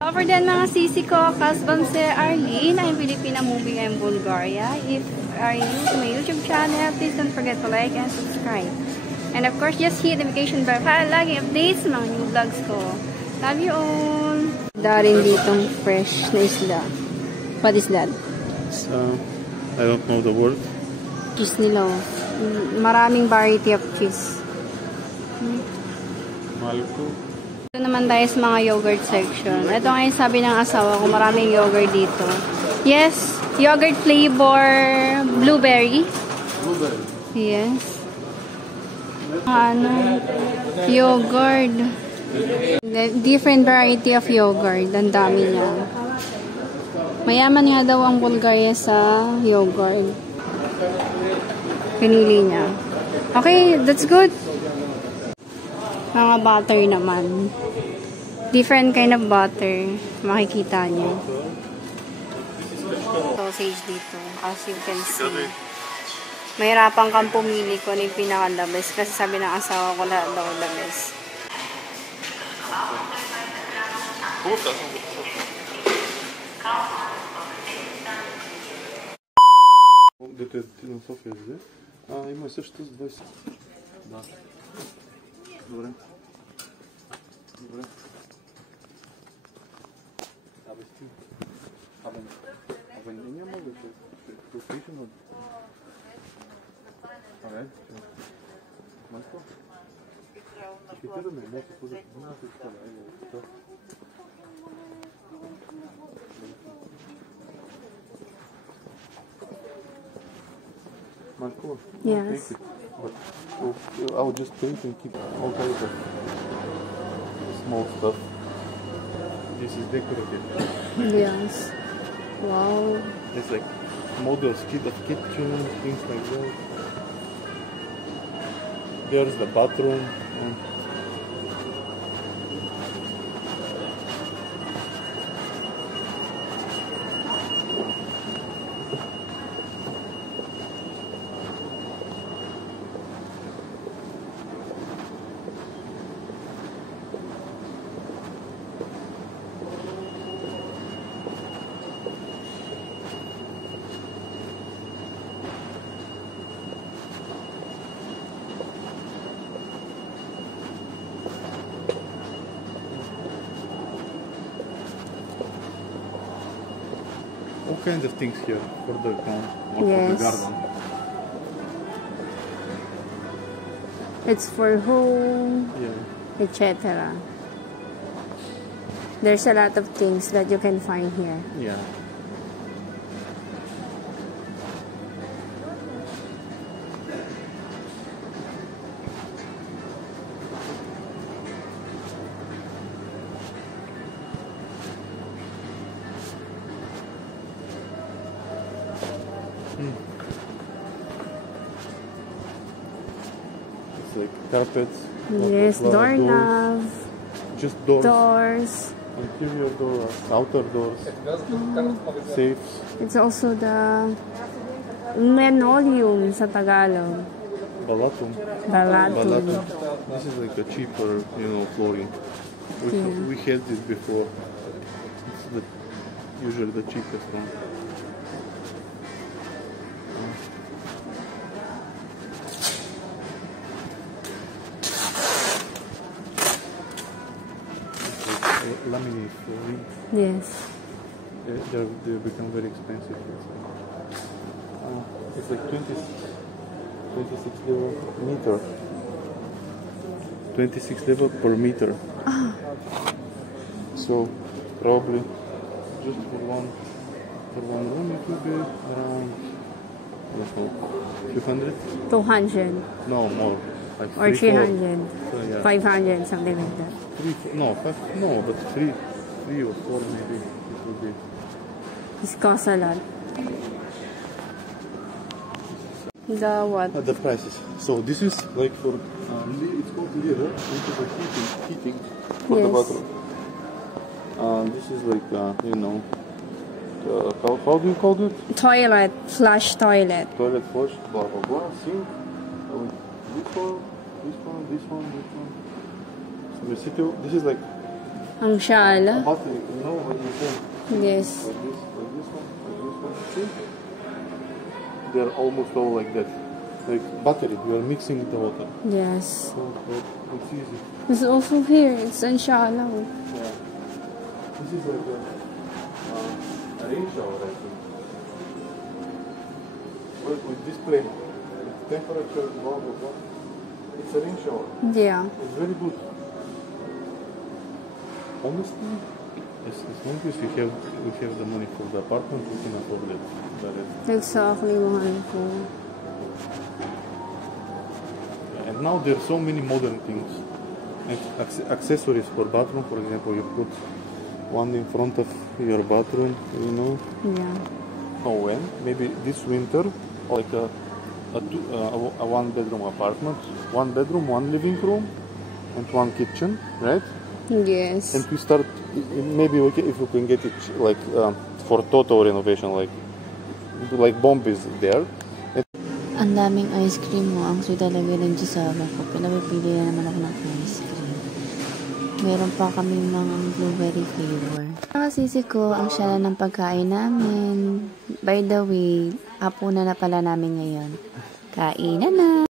Over din mga sisi ko, kasbang si Arlene, I'm Filipina moving in Bulgaria. If are you to my YouTube channel, please don't forget to like and subscribe. And of course, just hit the notification bell para laging updates sa mga new vlogs ko. Love you all! Darin ditong fresh na isda. What is that? I don't know the word. Cheese nila. Maraming variety of cheese. Malco. Ito naman tayo sa mga yogurt section. Ito ngayon sabi ng asawa ko, maraming yogurt dito. Yes, yogurt flavor blueberry. Blueberry. Yes. Ano? Yogurt. Different variety of yogurt. Ang dami niya. Mayaman nga daw ang Bulgaria sa yogurt. Pinili niya. Okay, that's good. Mga butter naman. Different kind of butter. Makikita niyo. Sausage dito. As you can see. Mahirapan kang pumili ko ano yung pinaka-the best. Kasi sabi ng asawa ko lahat daw the best. Дете на София взе. Има също с 20. Да. Добре. Добре. Абе ти. Абе не няма да се пише на... Абе. Майко? Питаме, може да бъде една всичка. Marco, yes. But I'll just take and keep all kinds of small stuff. This is decorative. Yes. Wow. It's like models of kitchen, things like that. There's the bathroom. All kinds of things here for the town or for the garden. It's for home, etc. There's a lot of things that you can find here. Yeah. It's like carpets. Yes, doorknob. Just doors. Doors. Interior doors, outer doors. Safes. It's also the linoleum sa Tagalog. Balatum. Balatum. This is like a cheaper, flooring. We had this before. It's usually the cheapest one. Laminate flooring. Yes. They become very expensive. It's like 26 level meter. 26 level per meter. So probably just for one room it will be around, I don't know, 200? 200. No, more. Like or 300. So, yeah. 500, something like that. But three or four maybe it will be. This costs a lot. The what? The prices. So this is like for it's called lira, which is like heating for the bathroom. This is like how do you call it? Toilet, flush toilet. Toilet flush, blah blah blah. Sink. This one. So this is like Ang shala. Battery, you know what you say? Yes. Like this one, see? They're almost all like that. Like battery, you are mixing the water. Yes. So it's easy. It's also here. It's in shala. Yeah. This is like a rain shower, I think. Look, with display, with temperature, blah blah blah. It's a rain shower. Yeah. It's very good. Honestly, as long as we have the money for the apartment, we can afford it. Exactly, mahal ko. And now there are so many modern things. Accessories for bathroom, for example, you put one in front of your bathroom, you know. Yeah. Know when? Maybe this winter, like a one-bedroom apartment, one bedroom, one living room, and one kitchen, right? Yes. And we start, maybe if we can get it like for total renovation, like bomb is there. Ang daming ice cream mo. Ang sweet talaga ng Gisaba ko. Pinapipili na naman ako ng ice cream. Meron pa kami mga blueberry flavor. Nakasisi ko ang shala ng pagkain namin. By the way, hapunan na pala namin ngayon. Kainan na!